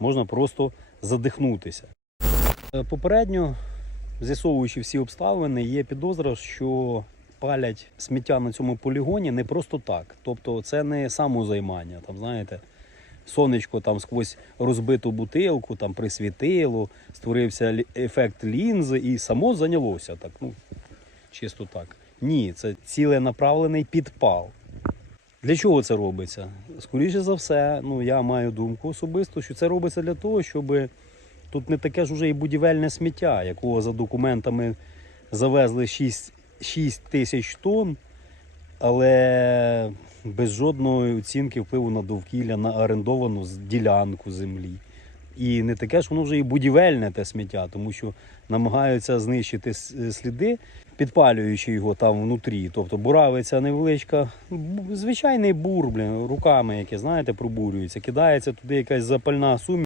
можна просто задихнутися. Е, Попередньо, з'ясовуючи всі обставини, є підозра, що палять сміття на цьому полігоні не просто так. Тобто це не самозаймання. Там, знаєте, сонечко там сквозь розбиту бутилку, там присвітило, створився ефект лінзи і само зайнялося так. Ну, чисто так. Ні, це ціленаправлений підпал. Для чого це робиться? Скоріше за все, ну я маю думку особисто, що це робиться для того, щоб тут не таке ж уже і будівельне сміття, якого за документами завезли 6, 6 тисяч тонн, але без жодної оцінки впливу на довкілля, на орендовану ділянку землі. І не таке ж воно вже і будівельне те сміття, тому що намагаються знищити сліди, підпалюючи його там внутрі. Тобто буравиця невеличка, звичайний бур, блін, руками, яке, знаєте, пробурюється, кидається туди якась запальна суміш.